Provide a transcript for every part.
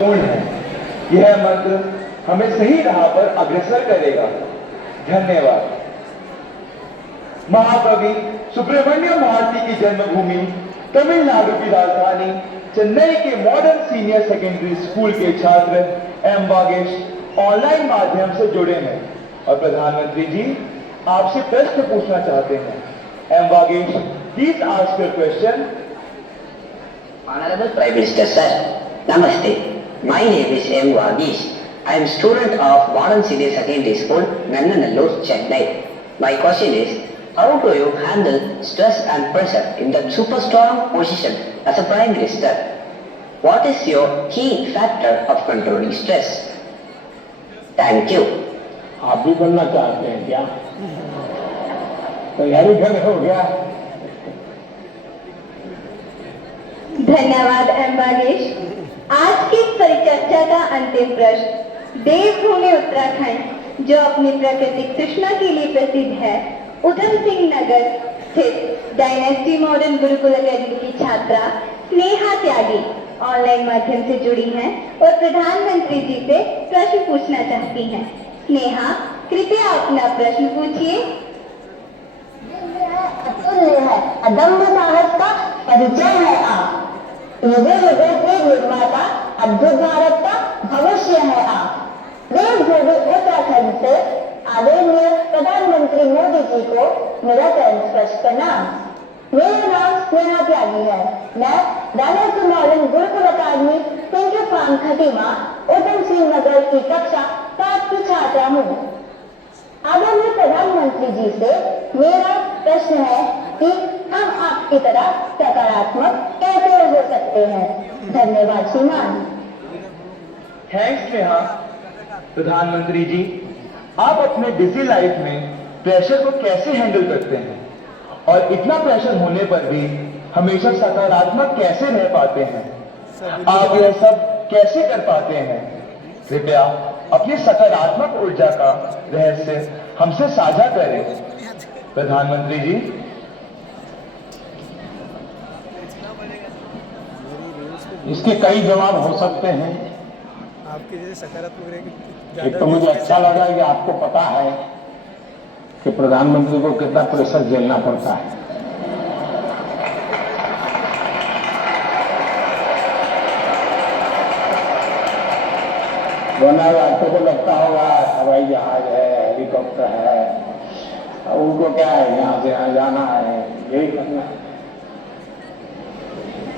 पूर्ण है। यह मंत्र हमें सही राह पर अग्रसर करेगा। धन्यवाद। महाकवि सुब्रमण्यम भारती की जन्मभूमि तमिलनाडु की राजधानी चेन्नई के मॉडर्न सीनियर सेकेंडरी स्कूल के छात्र एम वागेश ऑनलाइन माध्यम से जुड़े हैं और प्रधानमंत्री जी आपसे प्रश्न पूछना चाहते हैं। M Vagesh, please ask your question. Honorable Prime Minister Sir, Namaste. My name is M. Vagish. I am student of Modern Senior Secondary School, Nannanallur, Chennai. My question is, how do you handle stress and pressure in that super strong position as a Prime Minister? What is your key factor of controlling stress? Thank you. आप भी बनना चाहते हैं क्या? तैयारी कर हो गया? धन्यवाद एम वागेश। आज की परिचर्चा का अंतिम प्रश्न देवभूमि उत्तराखंड जो अपनी प्राकृतिक कृष्णा के लिए प्रसिद्ध है, उधम सिंह नगर स्थित डायनेस्टी मॉडर्न गुरुकुल अकेडमी की छात्रा स्नेहा त्यागी ऑनलाइन माध्यम से जुड़ी हैं और प्रधानमंत्री जी से प्रश्न पूछना चाहती हैं। स्नेहा, कृपया अपना प्रश्न पूछिए। अतुल्य है, अदम्य साहस का परिचय है आप। युगे युगे के निर्माता, अद्भुत भारत का भविष्य है आप। देवभूमि उत्तराखंड से आदरणीय प्रधानमंत्री मोदी जी को मेरा स्पष्ट प्रणाम। मेरा नाम स्नेहा त्यागी है। मैं डायनेस्टी मॉडर्न गुरुकुल अकादमी पिंकी फार्म खटीमा उधम सिंह नगर की कक्षा 7 की छात्रा हूँ। आदरणीय प्रधानमंत्री जी से मेरा प्रश्न है कि हम आपकी तरह सकारात्मक कैसे हो सकते हैं। धन्यवाद श्रीमान। थैंक्स स्नेहा। प्रधानमंत्री जी, आप अपने बिजी लाइफ में प्रेशर को कैसे हैंडल करते हैं और इतना प्रेशर होने पर भी हमेशा सकारात्मक कैसे रह पाते हैं? आप यह सब कैसे कर पाते हैं? कृपया अपनी सकारात्मक ऊर्जा का रहस्य हमसे साझा करें। प्रधानमंत्री जी, इसके कई जवाब हो सकते हैं। आपके जैसे सकारात्मक रहेंगे। एक तो मुझे अच्छा लगा कि आपको पता है कि प्रधानमंत्री को कितना प्रेशर झेलना पड़ता है। वरना आपको को लगता होगा हवाई जहाज है, हेलीकॉप्टर है, उनको क्या है, यहाँ से यहाँ जाना है, यही करना है।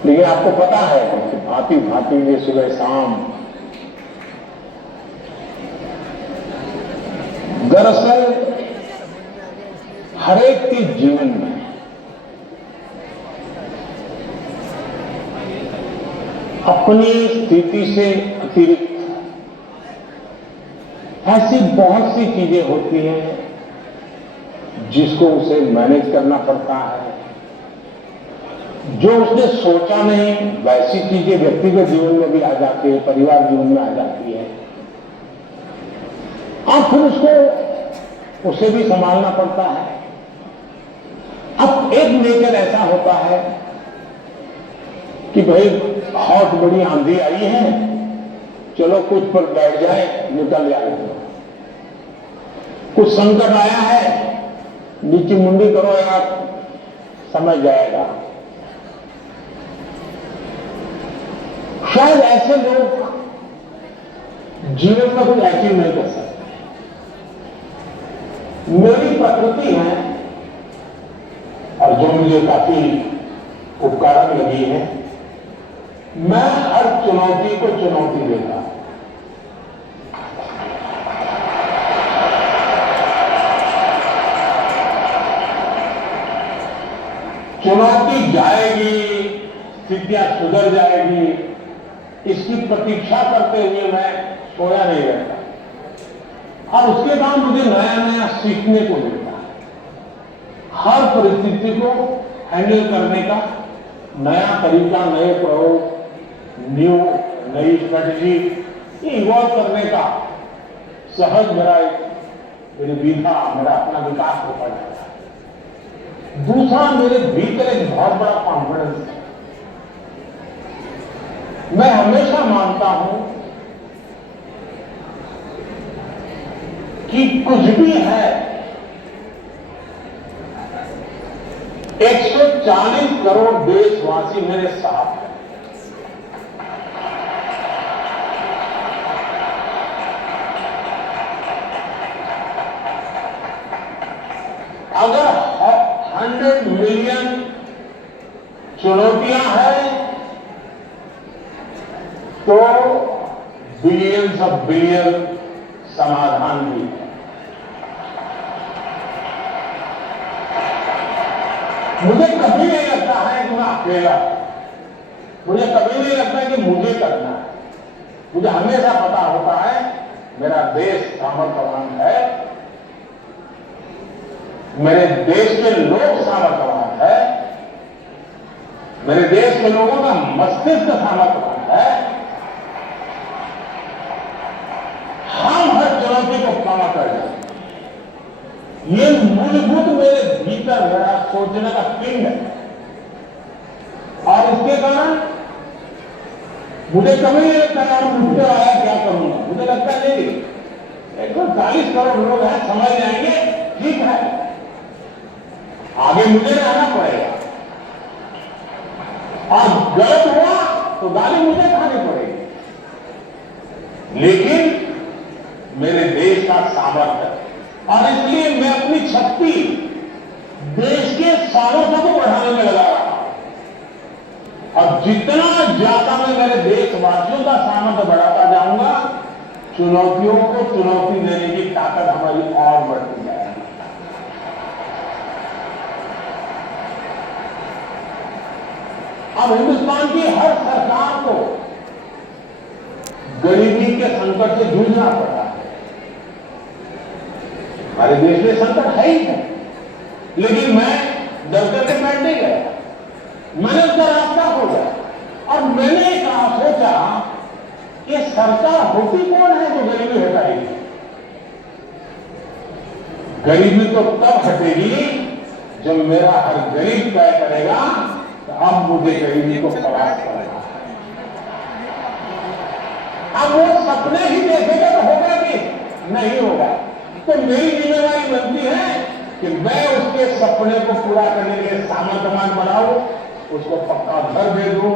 लेकिन आपको पता है कि भांति भांति ये सुबह शाम दरअसल हर एक के जीवन में अपनी स्थिति से अतिरिक्त ऐसी बहुत सी चीजें होती हैं जिसको उसे मैनेज करना पड़ता है। जो उसने सोचा नहीं वैसी चीजें व्यक्तिगत जीवन में भी आ जाती है, परिवार जीवन में आ जाती है और फिर उसको उसे भी संभालना पड़ता है। अब एक नेचर ऐसा होता है कि भाई बहुत बड़ी आंधी आई है, चलो कुछ पर बैठ जाए, निकल जाए। कुछ संकट आया है, नीचे मुंडी करो यार, समझ जाएगा। शायद ऐसे लोग जीवन में कुछ अचीव नहीं कर सकते। मेरी प्रकृति है और जो मुझे काफी उपकारक लगी है, मैं हर चुनौती को चुनौती देता हूं। चुनौती जाएगी, स्थितियां सुधर जाएगी, इसकी प्रतीक्षा करते हुए मैं सोया नहीं रहता और उसके बाद मुझे नया नया सीखने को मिलता है। हर परिस्थिति को हैंडल करने का नया तरीका, नए प्रयोग, नई स्ट्रेटजी इवॉल्व करने का सहज मेरी विधा, मेरा अपना विकास होता जाता है। दूसरा, मेरे भीतर एक बहुत बड़ा कॉन्फिडेंस है मैं हमेशा मानता हूं कि कुछ भी है 140 करोड़ देशवासी मेरे साथ हैं। अगर 100 मिलियन चुनौतियां हैं तो बिलियंस ऑफ बिलियन समाधान भी है। मुझे कभी नहीं लगता है कि मैं अकेला हूं। मुझे कभी नहीं लगता है कि मुझे करना है। मुझे हमेशा पता होता है मेरा देश सामर्थ्यवान है, मेरे देश के लोग सामर्थ्यवान है, मेरे देश के लोगों का मस्तिष्क सामर्थ्यवान है। हम हर चुनौती को पार कर जाएंगे। ये मूलभूत मेरे भीतर मेरा सोचने का पिंड है और इसके कारण मुझे कभी नहीं लगता यार मुझे आया क्या करूंगा। मुझे लगता है नहीं 140 करोड़ लोग हैं, समझ जाएंगे, ठीक है, आगे मुझे रहना पड़ेगा और गलत हुआ तो गाली मुझे खानी पड़ेगी, लेकिन मेरे देश का सामर्थ्य और इसलिए मैं अपनी शक्ति देश के सामर्थ्य को बढ़ाने में लगा रहा हूं। और जितना ज्यादा मैं मेरे देशवासियों का सामर्थ्य बढ़ाता जाऊंगा, चुनौतियों को चुनौती देने की ताकत हमारी और बढ़ती जाएगी। अब हिंदुस्तान की हर सरकार को गरीबी के संकट से जूझना पड़ा है। हमारे देश में संकट है ही है, लेकिन मैं डर करके बैठ नहीं गया। मैंने उसका रास्ता खोजा और मैंने कहा सोचा कि सरकार होती कौन है जो गरीबी हटाएगी। गरीबी तो तब हटेगी जब मेरा हर गरीब तय करेगा तो अब मुझे गरीबी को परास्त करना है। अब वो सपने ही देखेगा तो होगा कि नहीं होगा। तो मेरी जिम्मेदारी बनती है कि मैं उसके सपने को पूरा करने के लिए सामर्थ्यवान बनाऊं, उसको पक्का घर दे दूं,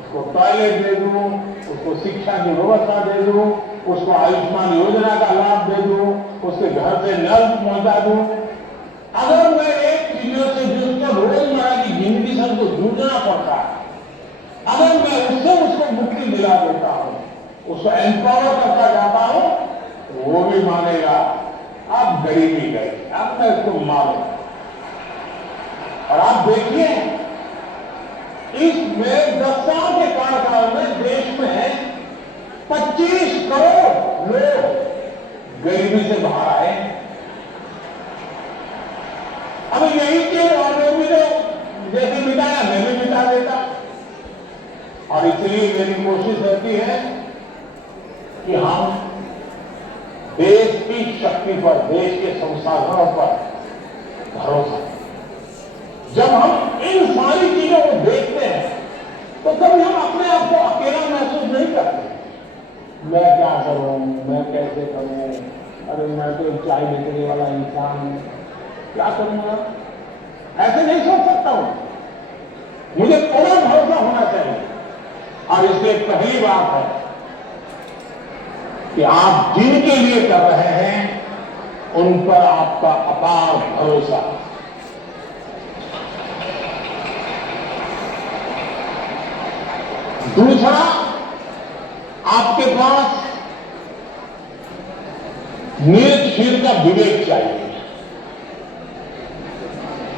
उसको टॉयलेट दे दूं, उसको शिक्षा की व्यवस्था दे दूं, उसको आयुष्मान योजना का लाभ दे दूं, उसके घर से नल पहुंचा दूं। अगर मैं एक चीजों से जिसको रोजमर्रा की जिंदगी से उसको जूझना पड़ता है, अगर मैं उससे उसको मुक्ति दिला देता हूं, उसको एम्पावर करता जाता हूं, तो वो भी मानेगा अब गरीबी गई, अब मैं इसको मारूंगा। और आप देखिए इस मेरे 10 साल के कार्यकाल में देश में 25 करोड़ लोग गरीबी से बाहर आए। अब यही चीज और लोग भी तो जैसे मिटाया मैं भी मिटा देता। और इसलिए मेरी कोशिश रहती है कि हम देश की शक्ति पर, देश के संसाधनों पर भरोसा। जब हम इन सारी चीजों को देखते हैं तो कभी हम अपने आप को अकेला महसूस नहीं करते। मैं क्या करूं, मैं कैसे करूं, अरे मैं तो चाय बेचने वाला इंसान हूं, क्या करूंगा, ऐसे नहीं सोच सकता हूं। मुझे पूरा भरोसा होना चाहिए। और इसलिए पहली बात है कि आप जिनके लिए कर रहे हैं उन पर आपका अपार भरोसा। दूसरा, आपके पास निरक्षीर का विवेक चाहिए।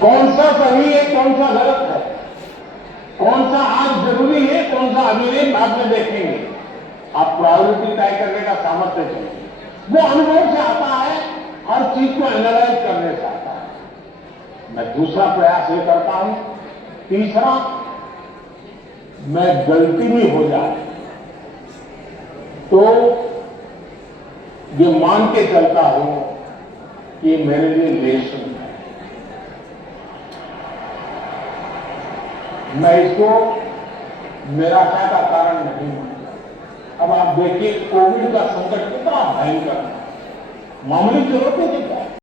कौन सा सही है, कौन सा गलत है, कौन सा आज जरूरी है, कौन सा अभी नहीं, बाद में देखेंगे। आप प्रायोरिटी तय करने का सामर्थ्य चाहिए। वो अनुभव से आता है, हर चीज को एनालाइज करने से आता है। मैं दूसरा प्रयास ये करता हूं। तीसरा, मैं गलती भी हो जाए तो ये मान के चलता हूं कि मेरे लिए लेसन है। मैं इसको निराशा का कारण नहीं है। अब आप देखिए कोविड का संकट कितना भयंकर है। मामूली जरूरत है कि